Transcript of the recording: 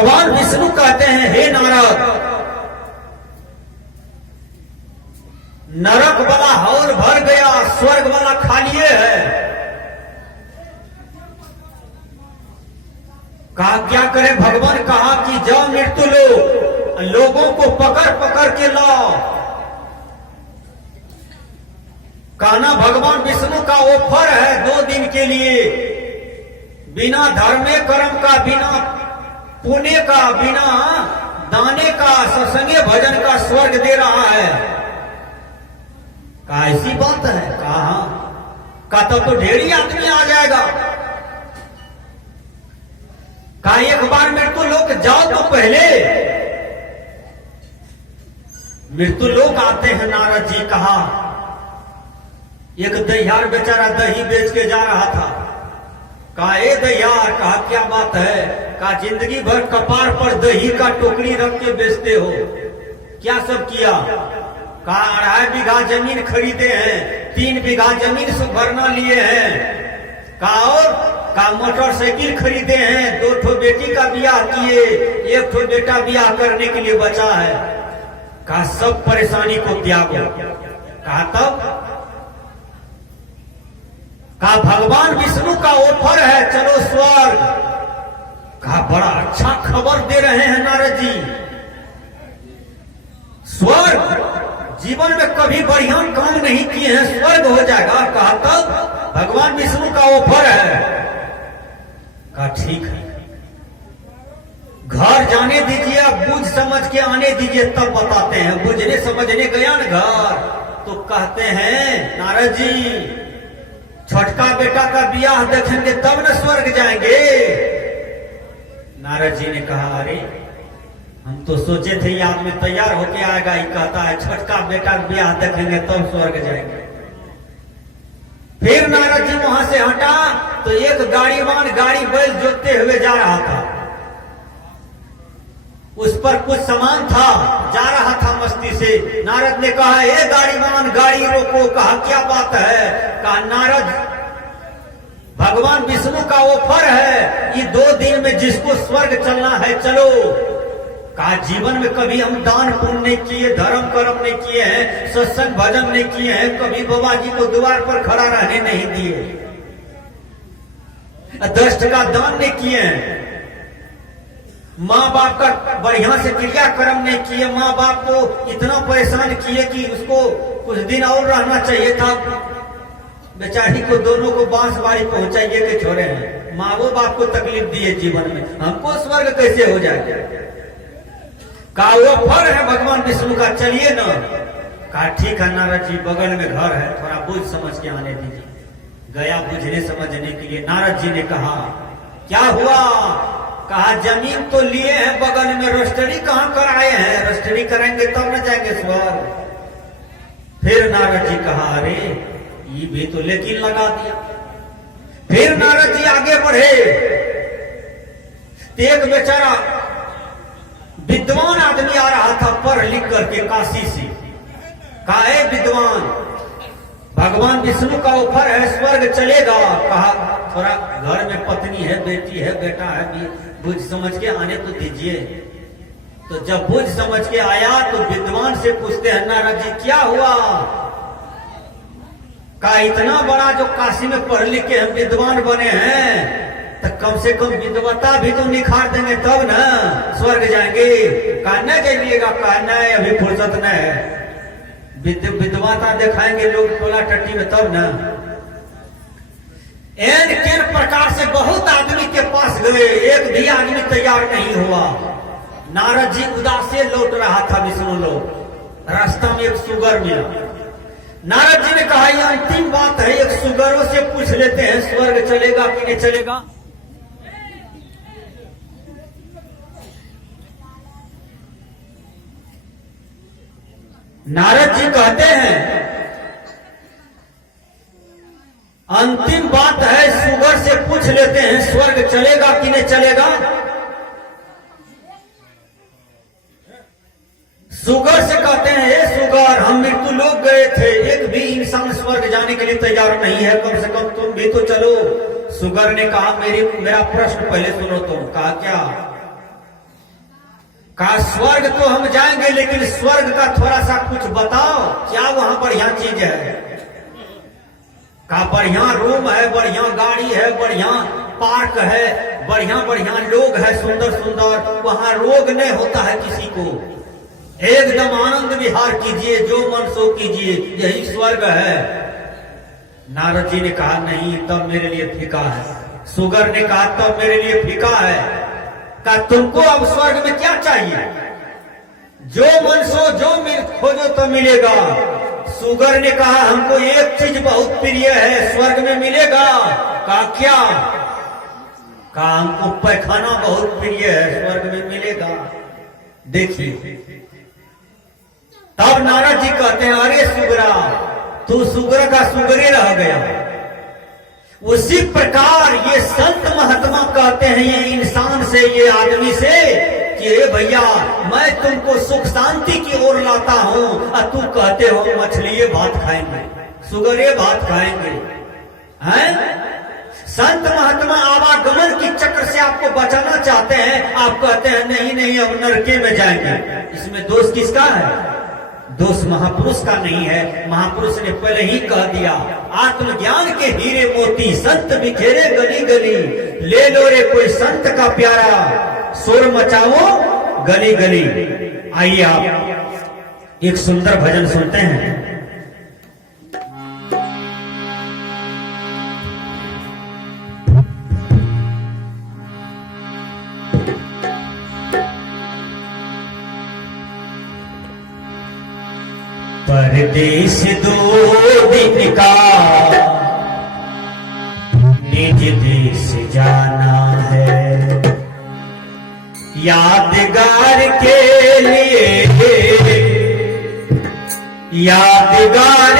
भगवान विष्णु कहते हैं, हे नारद, नरक वाला हॉल भर गया, स्वर्ग वाला खाली है। कहा क्या करे भगवान? कहा कि जाओ मृत्यु लो, लोगों को पकड़ पकड़ के लाओ। कहना भगवान विष्णु का ऑफर है 2 दिन के लिए, बिना धर्मे कर्म का, बिना पुण्य का, बिना दाने का, सत्संगे भजन का स्वर्ग दे रहा है। कहा ऐसी बात है? कहा तब तो ढेर ही आदमी आ जाएगा। कहा एक बार मृत्यु लोक जाओ तो पहले। मृत्यु लोक आते हैं नारद जी। कहा एक दहियार बेचारा दही बेच के जा रहा था। कहा ए दहियार, कहा क्या बात है? कहा जिंदगी भर कपार पर दही का टोकरी रख के बेचते हो, क्या सब किया? कहा 2.5 बीघा जमीन खरीदे हैं, 3 बीघा जमीन से भरना लिए हैं। कहा और? कहा मोटरसाइकिल खरीदे हैं, 2 ठो बेटी का ब्याह किए, 1 ठो बेटा ब्याह करने के लिए बचा है। कहा सब परेशानी को त्यागो। कहा तब? कहा भगवान विष्णु का ऑफर है, चलो स्वर्ग। कहा बड़ा अच्छा खबर दे रहे हैं नारद जी, स्वर्ग। जीवन में कभी बढ़िया काम नहीं किए हैं, स्वर्ग हो जाएगा। कहा तब? भगवान विष्णु का ऑफर है। कहा ठीक है, घर जाने दीजिए, अब बुझ समझ के आने दीजिए तब बताते हैं। बुझने समझने गया न घर, तो कहते हैं नारद जी छोटका बेटा का ब्याह देखेंगे तब न स्वर्ग जाएंगे। नारद जी ने कहा अरे हम तो सोचे थे ये आदमी तैयार होके आएगा, ही कहता है छोटका बेटा का ब्याह देखेंगे तब स्वर्ग जाएंगे। फिर नारद जी वहां से हटा तो एक गाड़ीवान गाड़ी बैल जोतते हुए जा रहा था, उस पर कुछ सामान था, जा रहा था मस्ती से। नारद ने कहा हे गाड़ीवान गाड़ी रोको। कहा क्या बात है? कहा नारद भगवान विष्णु का ऑफर है, ये 2 दिन में जिसको स्वर्ग चलना है चलो। कहा जीवन में कभी हम दान पुण्य नहीं किए, धर्म कर्म नहीं किए हैं, सत्संग भजन नहीं किए हैं, कभी बाबा जी को द्वार पर खड़ा रहने नहीं दिए, 10 का दान नहीं किए हैं, माँ बाप का बढ़िया से क्रियाक्रम नहीं किए, माँ बाप को इतना परेशान किए कि उसको कुछ दिन और रहना चाहिए था, बेचारी को दोनों को बांसबाड़ी पहुंचाइए के छोड़े हैं, माँ बाप को तकलीफ दिए जीवन में, हमको स्वर्ग कैसे हो जाए? कहा वो फल है भगवान विष्णु का, चलिए ना। कहा ठीक है नारद जी, बगल में घर है, थोड़ा बुझ समझ के आने दीजिए। गया बुझने समझने के लिए। नारद जी ने कहा क्या हुआ? कहा जमीन तो लिए हैं, बगल में रजिस्ट्री कहाँ कराए हैं? रजिस्ट्री करेंगे तब न जाएंगे स्वर्ग। फिर नारद जी कहा अरे ये भी तो लेकिन लगा दिया। फिर नारद जी आगे बढ़े, एक बेचारा विद्वान आदमी आ रहा था पढ़ लिख करके काशी से। कहा विद्वान भगवान विष्णु का ऑफर है, स्वर्ग चलेगा। कहा थोड़ा घर में पत्नी है, बेटी है, बेटा है, बुझ समझ के आने तो दीजिए। तो जब बुझ समझ के आया तो विद्वान से पूछते हैं नारद जी क्या हुआ? कहा इतना बड़ा जो काशी में पढ़ लिख के हम विद्वान बने हैं, तो कम से कम विद्वता भी तो निखार देंगे तब ना स्वर्ग जाएंगे। कहा न जाइएगा। कहा नहीं अभी फुर्सत न है, विद्वता दिखाएंगे लोग टोला टट्टी में तब ना। एन केन प्रकार से बहुत आदमी के पास गए, एक भी आदमी तैयार नहीं हुआ। नारद जी उदास से लौट रहा था विष्णु लोग, रास्ता में एक सुगर मिला। नारद जी ने कहा यह अंतिम बात है, एक सुगरों से पूछ लेते हैं स्वर्ग चलेगा कि नहीं चलेगा। नारद जी कहते हैं अंतिम बात है, सुगर से पूछ लेते हैं स्वर्ग चलेगा कि नहीं चलेगा। सुगर से कहते हैं हे सुगर हम मृत्यु लोग गए थे, एक भी इंसान स्वर्ग जाने के लिए तैयार नहीं है, कम से कम तुम भी तो चलो। सुगर ने कहा मेरा प्रश्न पहले सुनो तुम। कहा क्या? कहा स्वर्ग तो हम जाएंगे, लेकिन स्वर्ग का थोड़ा सा कुछ बताओ, क्या वहां बढ़िया चीज है? कहा बढ़िया रूम है, बढ़िया गाड़ी है, बढ़िया पार्क है, बढ़िया बढ़िया लोग है, सुंदर सुंदर, वहां रोग नहीं होता है किसी को, एकदम आनंद विहार कीजिए, जो मन सो कीजिए, यही स्वर्ग है। नारद जी ने कहा नहीं, तब मेरे लिए फीका है। सुगर ने कहा तब मेरे लिए फीका है। कहा तुमको अब स्वर्ग में क्या चाहिए? जो मन सो, जो खोजो तो मिलेगा। सुगर ने कहा हमको एक चीज बहुत प्रिय है, स्वर्ग में मिलेगा। कहा क्या? कहा हमको पैखाना बहुत प्रिय है, स्वर्ग में मिलेगा। देखिए, तब नारद जी कहते हैं अरे सुगरा, तू सुगर का सुगरे रह गया। उसी प्रकार ये संत महात्मा कहते हैं ये इंसान से, ये आदमी से कि भैया मैं तुमको सुख शांति की ओर लाता हूं, और तू कहते हो मछली भात खाएंगे, सुगरे भात खाएंगे, हैं? संत महात्मा आवागमन की चक्र से आपको बचाना चाहते हैं, आप कहते हैं नहीं नहीं अब नरके में जाएंगे। इसमें दोष किसका है? दोष महापुरुष का नहीं है। महापुरुष ने पहले ही कह दिया, आत्मज्ञान के हीरे मोती संत बिखेरे गली गली, ले लो रे कोई संत का प्यारा, शोर मचाओ गली गली। आइए आप एक सुंदर भजन सुनते हैं। परदेश दो दिन का निज देश जाना है, यादगार के लिए, यादगार